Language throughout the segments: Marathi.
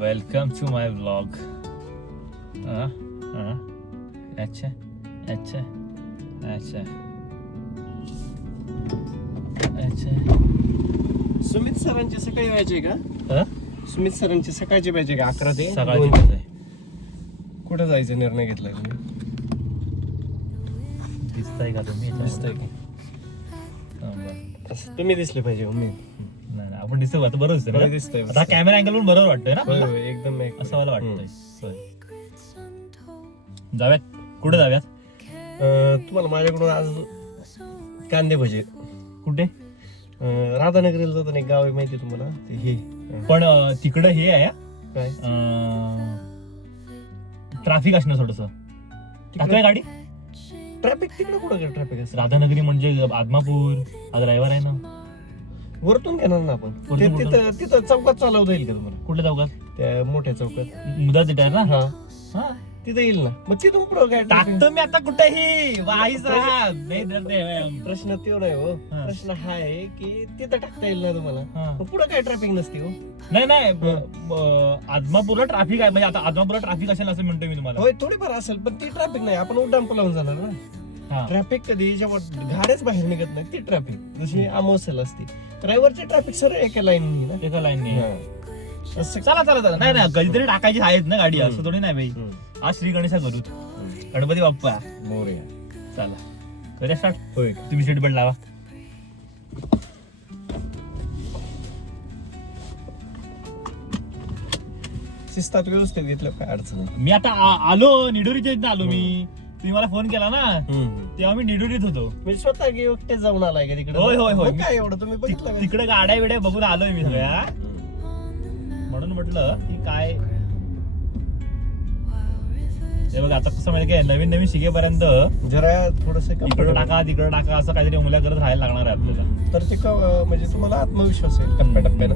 Welcome to my vlog. अच्छा अच्छा अच्छा अच्छा. सुमित सरांची सकाळी व्हायचे का? सुमित सरांची सकाळची पाहिजे का? 11 ते सकाळची 2. आहे. कुठं जायचा निर्णय घेतलाय तुम्ही? दिसताय का तुम्ही? दिसतंय की हा, बरं. असं तुम्ही दिसले पाहिजे मी. नाही नाही, आपण दिसतो आता बरोबर दिसतंय बरं ना? दिसतंय. आता कॅमेरा अँगल पण बरोबर वाटतोय ना होय आपल्याला? होय एकदम एक असं मला वाटतंय. जाऊयात कुठे जाऊयात? तुम्हाला माझ्याकडून आज कांदे भजे. कुठे? राधानगरीला जाताना एक गाव आहे माहिती तुम्हाला? ते हे पण तिकडं हे आहे काय ट्रॅफिक असणं थोडस. टाकूया गाडी. ट्रॅफिक तिकडे कुठं ट्रॅफिक असं? राधानगरी म्हणजे आदमापूर. आज रविवार आहे ना. वरतून घेणार ना आपण. वरतून तिथं तिथं चौकात चालवता येईल का तुम्हाला? कुठल्या चौकात? त्या मोठ्या चौकात मुदा थिएटर ना. हा हा तिथं येईल ना. मग तिथून पुढं काय traffic? टाकतो मी आता कुठेही वाईच राहा. नाही तर ते- प्रश्न तो नाही हो. हा. प्रश्न हा आहे की तिथं टाकता येईल ना तुम्हाला. हा. मग पुढं काय ट्रॅफिक नसते हो. नाही नाही आदमापूरला ट्रॅफिक आहे म्हणजे आता आदमापूरला ट्रॅफिक असेल असं म्हणतोय मी तुम्हाला. होय थोडीफार असेल पण ती ट्रॅफिक नाही. आपण उड्डाण पुलावून जाणार ना. हा. ट्रॅफिक कधी जेव्हा गाड्याच बाहेर निघत नाही ती ट्रॅफिक जशी अमोसेल असते. ड्रायव्हरची ट्रॅफिक सरळ एका लाईन ना. एका लाईनने. असं चला चला चला. नाही नाही कधीतरी टाकायची आहेत ना गाडी. असं थोडी नाही भाई. आज श्री गणेशा करू. गणपती बाप्पा मोरया. चला करूया स्टार्ट. होय तुम्ही सीट बेल्ट लावा. शिस्तात व्यवस्थित घेतलं काय अडचण नाही. मी आता आलो निडोरीच्या इथं आलो मी. तुम्ही मला फोन केला ना तेव्हा मी निडोरीत होतो. मी स्वतः एकटे जाऊन आलाय का तिकडे? होय, होय, होय. मग काय एवढं तुम्ही बघितलं का? तिकडे गाड्या बिड्या बघून आलोय मी सगळ्या. म्हणून म्हटलं की काय ते बघ आता कसं माहिती काय नवीन नवीन शिकेपर्यंत जरा थोडस इकडं टाका तिकडं टाका असं काहीतरी उमल्या करत राहायला लागणार आहे आपल्याला. तर ते म्हणजे तुम्हाला आत्मविश्वास येईल टप्प्याटप्प्यानं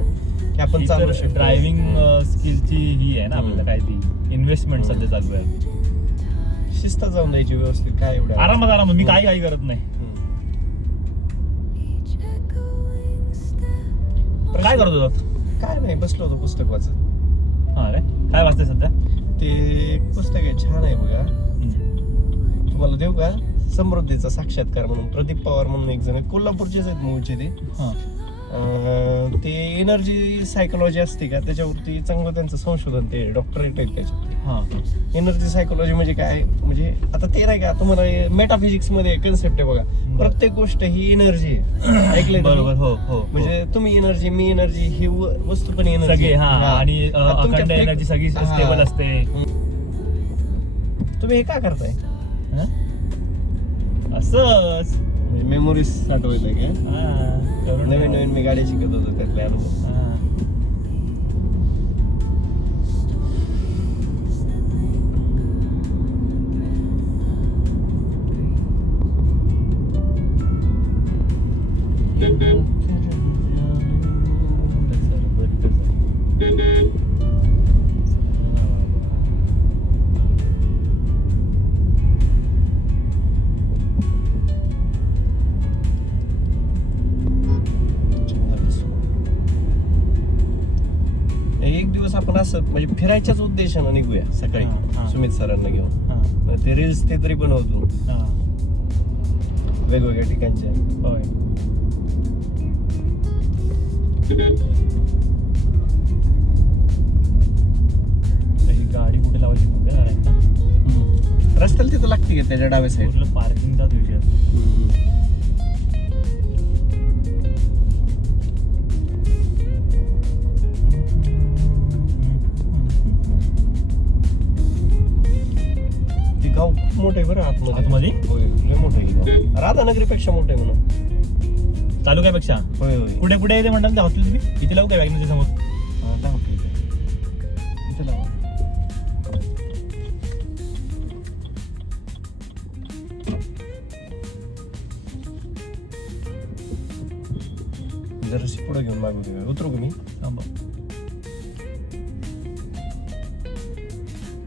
की आपण चालू शकतो. ड्रायव्हिंग स्किलची ही आहे ना आपल्याला काय ती इन्व्हेस्टमेंट सध्या चालू आहे. शिस्तात जाऊन द्यायची व्यवस्थित. काय एवढं आरामात मी काही करत नाही. काय करत होतो? काय नाही बसलो होतो पुस्तक वाचत. हा रे काय वाचते सध्या? ते एक पुस्तक आहे छान आहे बघा. तुम्हाला देऊ का? समृद्धीचा साक्षात्कार म्हणून प्रदीप पवार म्हणून एक जण आहेत. कोल्हापूरचेच आहेत मूळचे ते. हा. ते एनर्जी सायकोलॉजी असते का त्याच्यावरती चांगलं त्यांचं संशोधन. ते डॉक्टरेट आहेत त्याच्यात. हा. एनर्जी सायकोलॉजी म्हणजे काय? म्हणजे आता ते नाही का तुम्हाला मेटाफिजिक्स मध्ये कन्सेप्ट आहे बघा. प्रत्येक गोष्ट ही एनर्जी आहे. ऐकलंय तुम्ही? बरोबर. हो हो म्हणजे तुम्ही एनर्जी मी एनर्जी ही वस्तू पण एनर्जी सगळे. हा आणि अखंड एनर्जी सगळी स्टेबल असते. तुम्ही हे का करताय? असंच मेमोरीज साठवायचं का? नवीन नवीन मी गाडी शिकत होतो त्यातले अनुभव. एक दिवस आपण असं म्हणजे फिरायच्याच उद्देशानं निघूया सकाळी सुमित सरांना घेऊन. ते रील्स ते तरी बनवतो वेगवेगळ्या ठिकाणच्या. होय. ही गाडी कुठे लावायची कुठे करायचं? रस्त्याला तिथं लागते का त्याच्या डाव्या साईड? पार्किंगचाच विषय असतो. गाव खूप मोठं आहे बरं आतमध्ये? होय लय मोठं आहे गाव. राधानगरीपेक्षा मोठं आहे म्हणून. तालुक्यापेक्षा होय होय. कुठे कुठे आहे ते म्हणतात त्या हॉस्टेल तुम्ही किती लावू काय वॅगनच्या समोर? इथं लावा. जराशी पुढे घेऊन मागू दे. उतरू का मी? थांबा.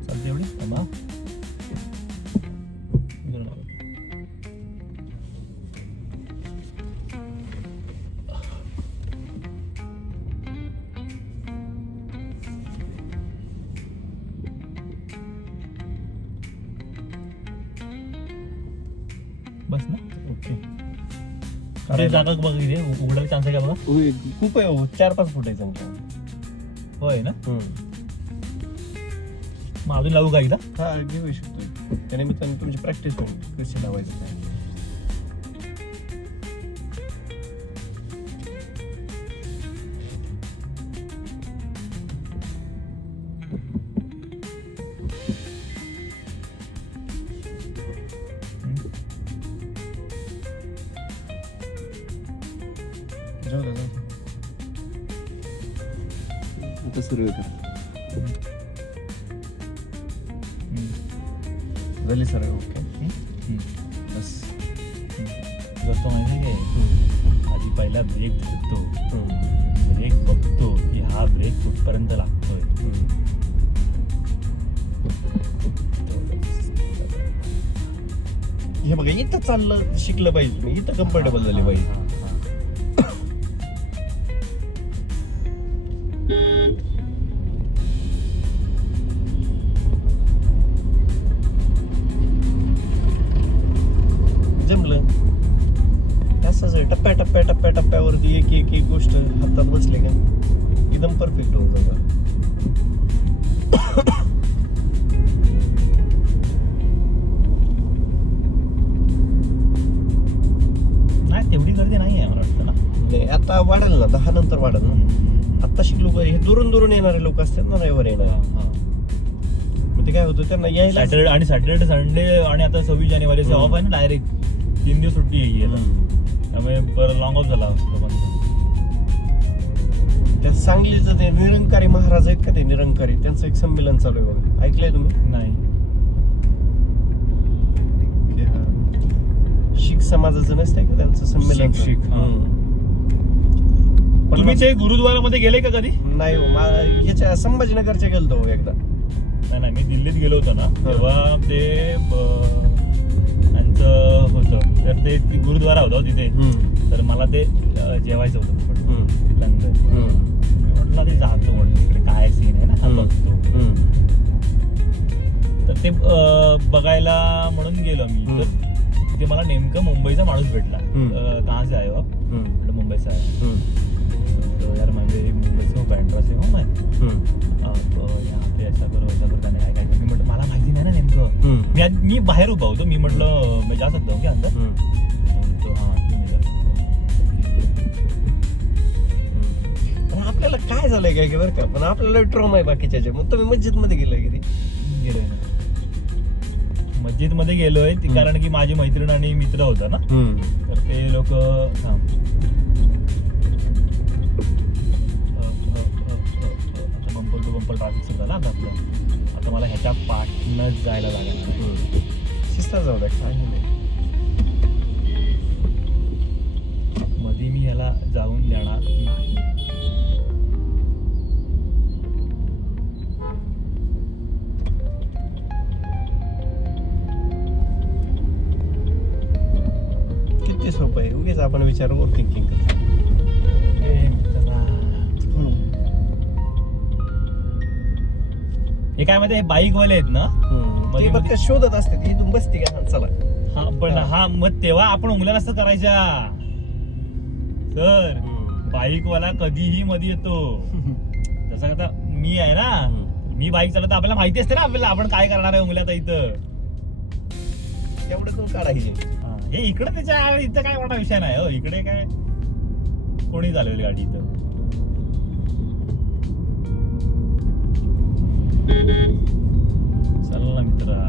चालते एवढी थांबा. बस ना. ओके. ते जागा बघ इथे उघडायला चान्स आहे का बघा. खूप आहे 4-5 फूट आहे चांगला. होय ना. मग अजून लावू का एकदा. हा घेऊ शकतो. त्या निमित्ताने तुमची प्रॅक्टिस होईल कशी लावायचं काय. जाऊ दे. आता सुरू करा. झाली सर. ओके. बस जसं माहिती आहे आधी पहिला ब्रेक धरतो. ब्रेक बघतो की हा ब्रेक कुठपर्यंत लागतोय. हे बघा इथं चाललं शिकलं पाहिजे. इथं कम्फर्टेबल झाले पाहिजे. जमलं. असंच आहे टप्प्यावरती एक गोष्ट हातात बसले का एकदम परफेक्ट होऊन जातं. नाही तेवढी गर्दी नाही आहे मला वाटतं ना. नाही आता वाढेल ना. 10 नंतर वाढेल ना. आता शिकलो हे दुरून येणारे लोक असतात ना रविवार येणारे. मग ते काय होतं त्यांना यायला सॅटर्डे संडे आणि आता 26 जानेवारीचा ऑफ आहे ना. डायरेक्ट 3 दिवस सुट्टी आहे त्यामुळे बरं लॉंग ऑफ झाला लोकांचा. त्या सांगलीचं ते निरंकारी महाराज आहेत का ते निरंकारी त्यांचं एक संमेलन चालू आहे बघा. ऐकलंय तुम्ही. नाही. शीख समाजाचं नसतंय का त्यांचं संमेलन. शीख, तुम्ही ते गुरुद्वारामध्ये गेले का कधी. नाही हो. याच्या संभाजीनगरच्या गेलतो एकदा. नाही मी दिल्लीत गेलो होतो ना तेव्हा ते यांचं होतं तर ते गुरुद्वारा होता तिथे. तर मला ते जेवायचं होतं लंगर. म्हटलं ते जातो म्हटलं इकडे काय सीन आहे ना हा बघतो. तर ते बघायला म्हणून गेलो मी. तर तिथे मला नेमकं मुंबईचा माणूस भेटला. कहाँ से आए हो आप. म्हटलं मुंबईचा आहे. तो यार मैं मुंबई से हूँ बँड्रा से हूँ मैं. आप यहाँ पे ऐसा करो त्याने काय मी म्हटलं मला माहिती नाही ना नेमकं. मी बाहेर उभा होतो. मी म्हटलं मी जा सकता हूँ क्या अंदर. तो हाँ तुम्ही जा. आपल्याला काय झालंय काय बरं का. पण आपल्याला ट्रॉमा आहे बाकीच्या. मग तुम्ही मस्जिद मध्ये गेलोय कधी. गेलोय ना मस्जिद मध्ये गेलोय कारण की माझी मैत्रीण आणि मित्र होता ना. तर ते लोक बंपर टू बंपर ट्रॅफिक सुद्धा झाला आता आपलं. आता मला ह्याच्या पाठनच जायला लागेल. शिस्तात जाऊ द्या काय नाही. मध्ये मी ह्याला जाऊन देणार नाही. किती सोपं आहे. उगीच आपण विचार ओव्हर थिंकिंग करतो. हे काय माहिती बाईक वाले आहेत ना. ते बघ शोधत असतात इथून बसते का चला. हा पण हा मग तेव्हा आपण उंगल्या नसतं करायच्या सर. बाईक वाला कधीही मध्ये येतो. जसं आता मी आहे ना. मी बाईक चालवतो आपल्याला माहिती असते ना आपल्याला आपण काय करणार आहे उंगल्यात इथं. तेवढं करून काढायचे. हे इकडे त्याच्या इथं काय मोठा विषय नाही हो. इकडे काय कोणी चालवली गाडी इथं. चल ना मित्रा.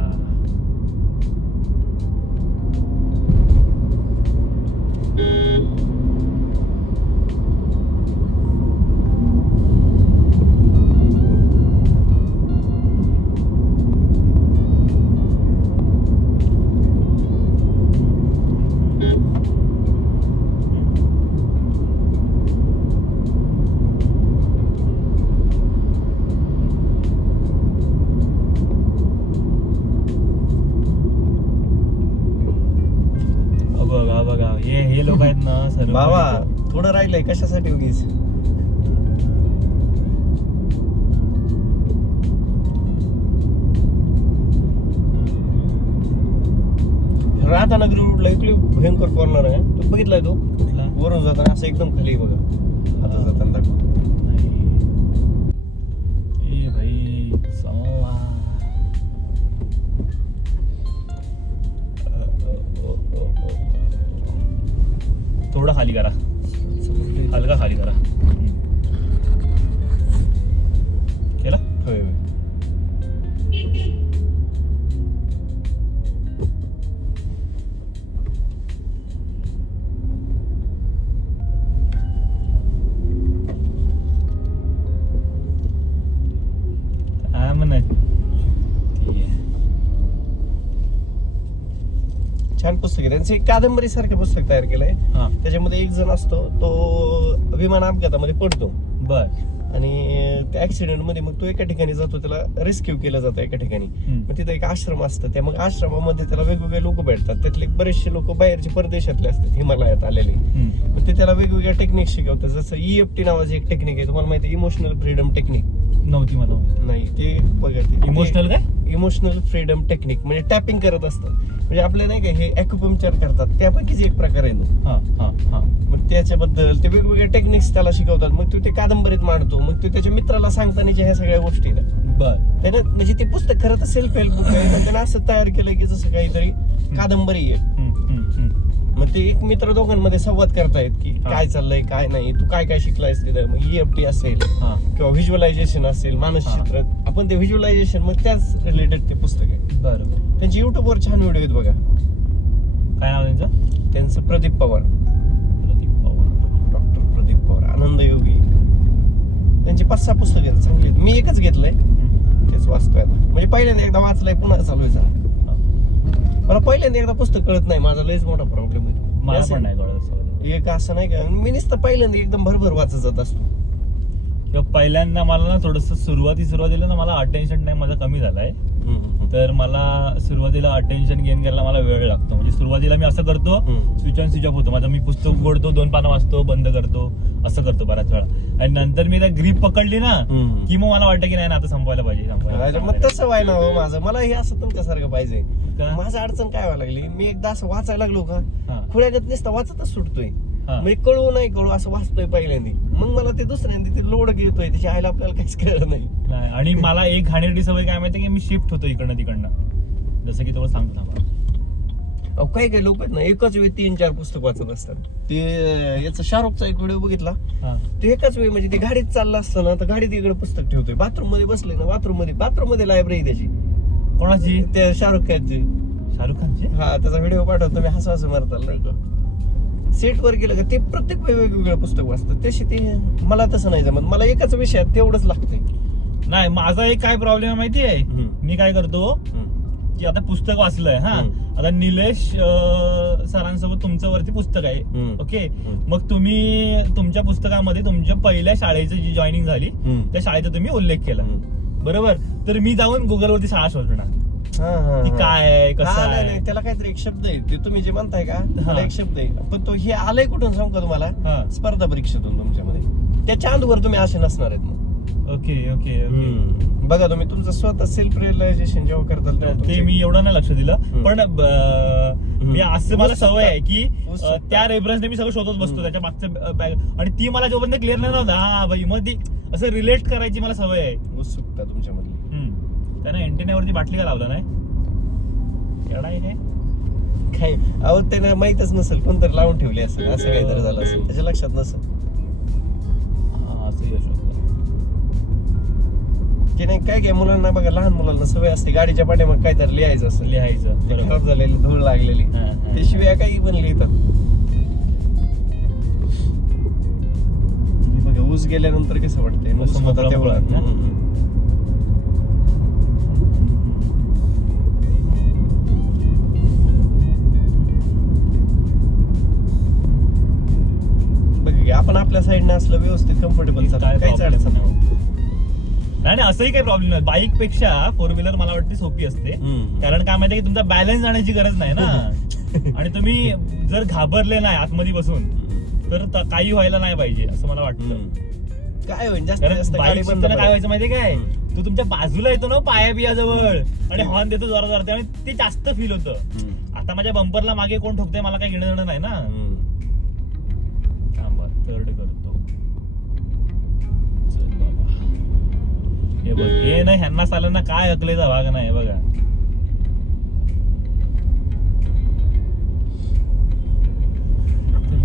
बघा हे लोक आहेत ना सर्व. बाबा थोडं राहिलंय कशासाठी उगीच. राहत राधानगरी रोडला इकडे भयंकर कॉर्नर आहे, तो बघितलाय तो कुठला? वरून जाताना असं एकदम खाली बघा, आता जाताना दाखव. ए भाई समोवा. थोडं खाली करा, हलका खाली करा. केला? होय होय. छान पुस्तक आहे त्यांचं, एक कादंबरी सारखं पुस्तक तयार केलंय. हा त्याच्यामध्ये एक जण असतो, तो विमान अपघातामध्ये पडतो बर. आणि त्या ऍक्सिडेंट मध्ये मग तो एका ठिकाणी जातो, त्याला रेस्क्यू केलं जातं एका ठिकाणी. मग तिथं एक आश्रम असतं, त्या मग आश्रमामध्ये त्याला वेगवेगळे लोक भेटतात, त्यातले बरेचसे लोक बाहेरचे परदेशातले असतात, हिमालयात आलेले. मग ते त्याला वेगवेगळ्या टेक्निक शिकवतात, जसं EFT नावाची एक टेक्निक आहे, तुम्हाला माहिती आहे, इमोशनल फ्रीडम टेक्निक. नव्हती मला माहिती. नाही, ते बघा, ते इमोशनल काय? इमोशनल फ्रीडम टेक्निक म्हणजे टॅपिंग करत असतात, म्हणजे आपले नाही का हे ॲक्युपंक्चर करतात त्यापैकीच एक प्रकार आहे तो. हा हा हा. मग त्याच्याबद्दल ते वेगवेगळे टेक्निक्स त्याला शिकवतात, मग तो ते कादंबरीत मांडतो, मग तो त्याच्या मित्राला सांगतानाच्या ह्या सगळ्या गोष्टी ना. बर. त्यानं म्हणजे ते पुस्तक खरं तर सेल्फ हेल्प बुक आहे, पण त्यानं असं तयार केलं की जसं काहीतरी कादंबरी आहे. मग ते एक मित्र दोघांमध्ये संवाद करतायत की काय चाललंय काय नाही, तू काय काय शिकलायस तिथं. मग EFT असेल हा. किंवा व्हिज्युअलायझेशन असेल, मानसचित्र, आपण ते व्हिज्युअलायझेशन मग त्याच रिलेटेड ते पुस्तक आहे. बरोबर. त्यांची युट्यूबवर छान व्हिडिओ आहेत बघा. काय नाव त्यांचं? त्यांचं प्रदीप पवार, प्रदीप पवार. डॉक्टर प्रदीप पवार, आनंद योगी. त्यांची 5-6 पुस्तकं आहेत चांगली. मी एकच घेतलंय, तेच वाचतोय आता. म्हणजे पहिल्यांदा एकदा वाचलंय, पुन्हा चालू आहे. मला पहिल्यांदा एकदा पुस्तक कळत नाही, माझा लयच मोठा प्रॉब्लेम आहे. मला पण नाही कळत. एक असं नाही का, मी नुसतं पहिल्यांदा एकदम भरभर वाचत जात असतो. किंवा पहिल्यांदा मला ना थोडस सुरुवातीला ना मला अटेन्शन टाइम माझा कमी झालाय, तर मला सुरुवातीला अटेन्शन गेन करायला मला वेळ लागतो. म्हणजे सुरुवातीला मी असं करतो, स्विच ऑन स्विच ऑफ होतो माझं. मी पुस्तक उघडतो, 2 पानं वाचतो, बंद करतो, असं करतो बऱ्याच वेळा. आणि नंतर मी त्या ग्रीप पकडली ना की मग मला वाटतं की नाही ना, आता संपवायला पाहिजे. मग तसं व्हायला हो माझं, मला हे असं तुमच्यासारखं पाहिजे. का? माझं अडचण काय व्हायला लागली, मी एकदा असं वाचायला लागलो का, हा. खुळ्यागत नुसतं वाचतच सुटतोय. हा. म्हणजे कळू नाही कळू असं वाचतोय पहिल्यांदा, मग मला ते दुसऱ्यांदा ते लोड घेतोय, त्याच्या आईला आपल्याला काहीच कळलं नाही. नाही. आणि मला एक घाणेरडी सवय काय माहिती की मी शिफ्ट होतो इकडनं तिकडनं, जसं की तुम्हाला सांगतो ना मला. अहो काही काही लोक आहेत ना, एकच वेळी 3-4 पुस्तक वाचत असतात. ते याचा शाहरुखचा एक व्हिडिओ बघितला, हा. ते एकाच वेळी म्हणजे ते गाडीत चाललं असतं ना, तर गाडीत इकडे पुस्तक ठेवतोय, बाथरूम मध्ये बसले ना, बाथरूम मध्ये लायब्ररी त्याची. कोणाची? त्या शाहरुख खानची. शाहरुख खानची? हा, त्याचा व्हिडिओ पाठवतो मी, हसू मारताल नाही का. सेट वर गेलं का ते प्रत्येक वेगवेगळं पुस्तक वाचतात. तशी ते मला तसं नाही जमत, मला एकाच विषयात तेवढंच लागतंय. नाही, माझा एक काय प्रॉब्लेम आहे माहिती आहे, मी काय करतो की आता पुस्तक वाचलंय. हा, आता निलेश सरांसोबत तुमचं वरती पुस्तक आहे, ओके. मग तुम्ही तुमच्या पुस्तकामध्ये तुमच्या पहिल्या शाळेची जी जॉईनिंग झाली त्या शाळेचा तुम्ही उल्लेख केला, बरोबर. तर मी जाऊन गुगलवरती शाळा शोधणार, ती काय आहे, कसं आहे. नाही, त्याला काहीतरी एक शब्द आहे, ते तुम्ही जे म्हणताय का, त्याला एक शब्द आहे, पण तो हे आलंय कुठून सांगू का तुम्हाला, स्पर्धा परीक्षेतून तुमच्यामध्ये. त्याच्या अंतवर तुम्ही असे नसणार आहेत मग. Okay okay okay. बघा तुम्ही तुमचं स्वतः सेल्फ रिअलायझेशन जेव्हा करताल तेव्हा ते मी एवढं नाही लक्ष दिलं, पण मी असं मला सवय आहे की त्या रेफरन्सने मी सगळं शोधत बसतो त्याच्या मागचं बॅग, आणि ती मला जोपर्यंत क्लिअर नाही नव्हतं, हा भाई मग ती असं रिलेट करायची मला सवय आहे. उत्सुकता तुमच्यामध्ये. त्यानं एंटेनावरती बाटली का लावला नाही, केवढा आहे हे काय, अहो त्याला माहितच नसेल, कोणतरी लावून ठेवली असेल, असं काहीतरी झालं असेल, त्याच्या लक्षात नसेल. असं असू शकतं की नाही. काय मुलांना बघा, लहान मुलांना सवय असते गाडीच्या पाठीमागे काहीतरी लिहायचं असं, लिहायचं, खराब झालेली धूळ लागलेली, ते शिवाय काही पण लिहितात. बघा ऊस गेल्यानंतर कसं वाटतंय, ऊस होता तेवढा. आपण आपल्या साईडने असलं व्यवस्थित कम्फर्टेबल काहीच अडचण नाही. असंही काही प्रॉब्लेम नाही. बाईक पेक्षा 4 व्हीलर मला वाटते सोपी असते, कारण काय माहितीये की तुमचा बॅलन्स जाण्याची गरज नाही ना. आणि तुम्ही जर घाबरले नाही आतमध्ये बसून तर काही व्हायला नाही पाहिजे असं मला वाटतं. काय होईल जास्त बाईक शिकताना काय व्हायचं माहितीये काय, तू तुमच्या बाजूला येतो ना पाया बिया जवळ आणि हॉर्न देतो जोरात, त्यामुळे ते जास्त फील होतं. आता माझ्या बंपरला मागे कोण ठोकते मला काही घेणं देणं नाही ना. थांबा थर्ड करतो. चल बाबा. हे बघ हे नाही ह्यांना साल्यांना काय अकलेचा भाग नाही बघा.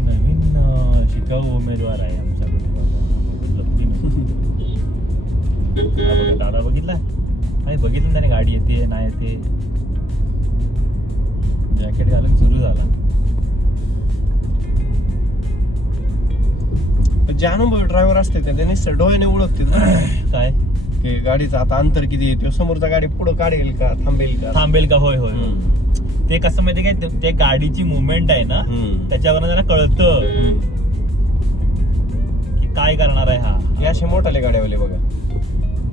नवीन शिकाऊ उमेदवार आहे आमच्याकडे. बघा दादा बघितला नाही बघितलं त्याने गाडी येते नाही येते. जॅकेट घालून सुरू झाला. जे अनुभवी ड्रायव्हर असते त्याने डोळ्याने ओळखते काय की गाडीचं आता अंतर किती आहे, समोरचा गाडी पुढे काढेल का थांबेल का. होय होय ते कसं माहितीये काय ते गाडीची मुवमेंट आहे ना त्याच्यावर त्याला कळतं की काय करणार आहे हा. हे असे मोठाले गाड्यावाले बघा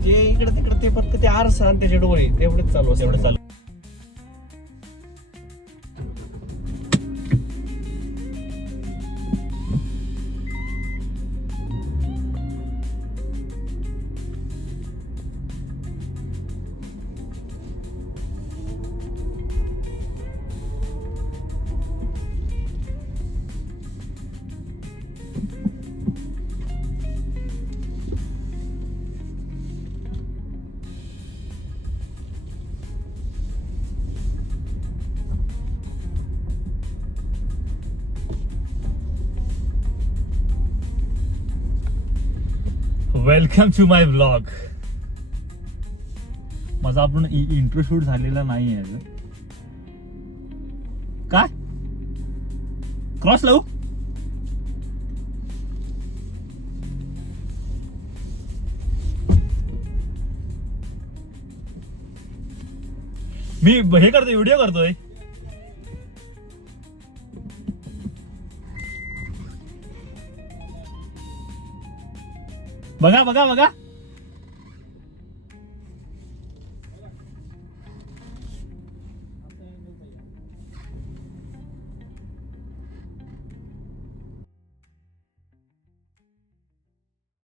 ते इकडे तिकडे ते फक्त ते आरसा आणि त्याचे डोळे तेवढेच चालू असते. एवढं चालू. Welcome to my vlog. माझा आपण इंट्रो शूट झालेला नाही आहे. काय क्रॉस लावू. मी हे करतोय व्हिडिओ करतोय. बघा बघा बघा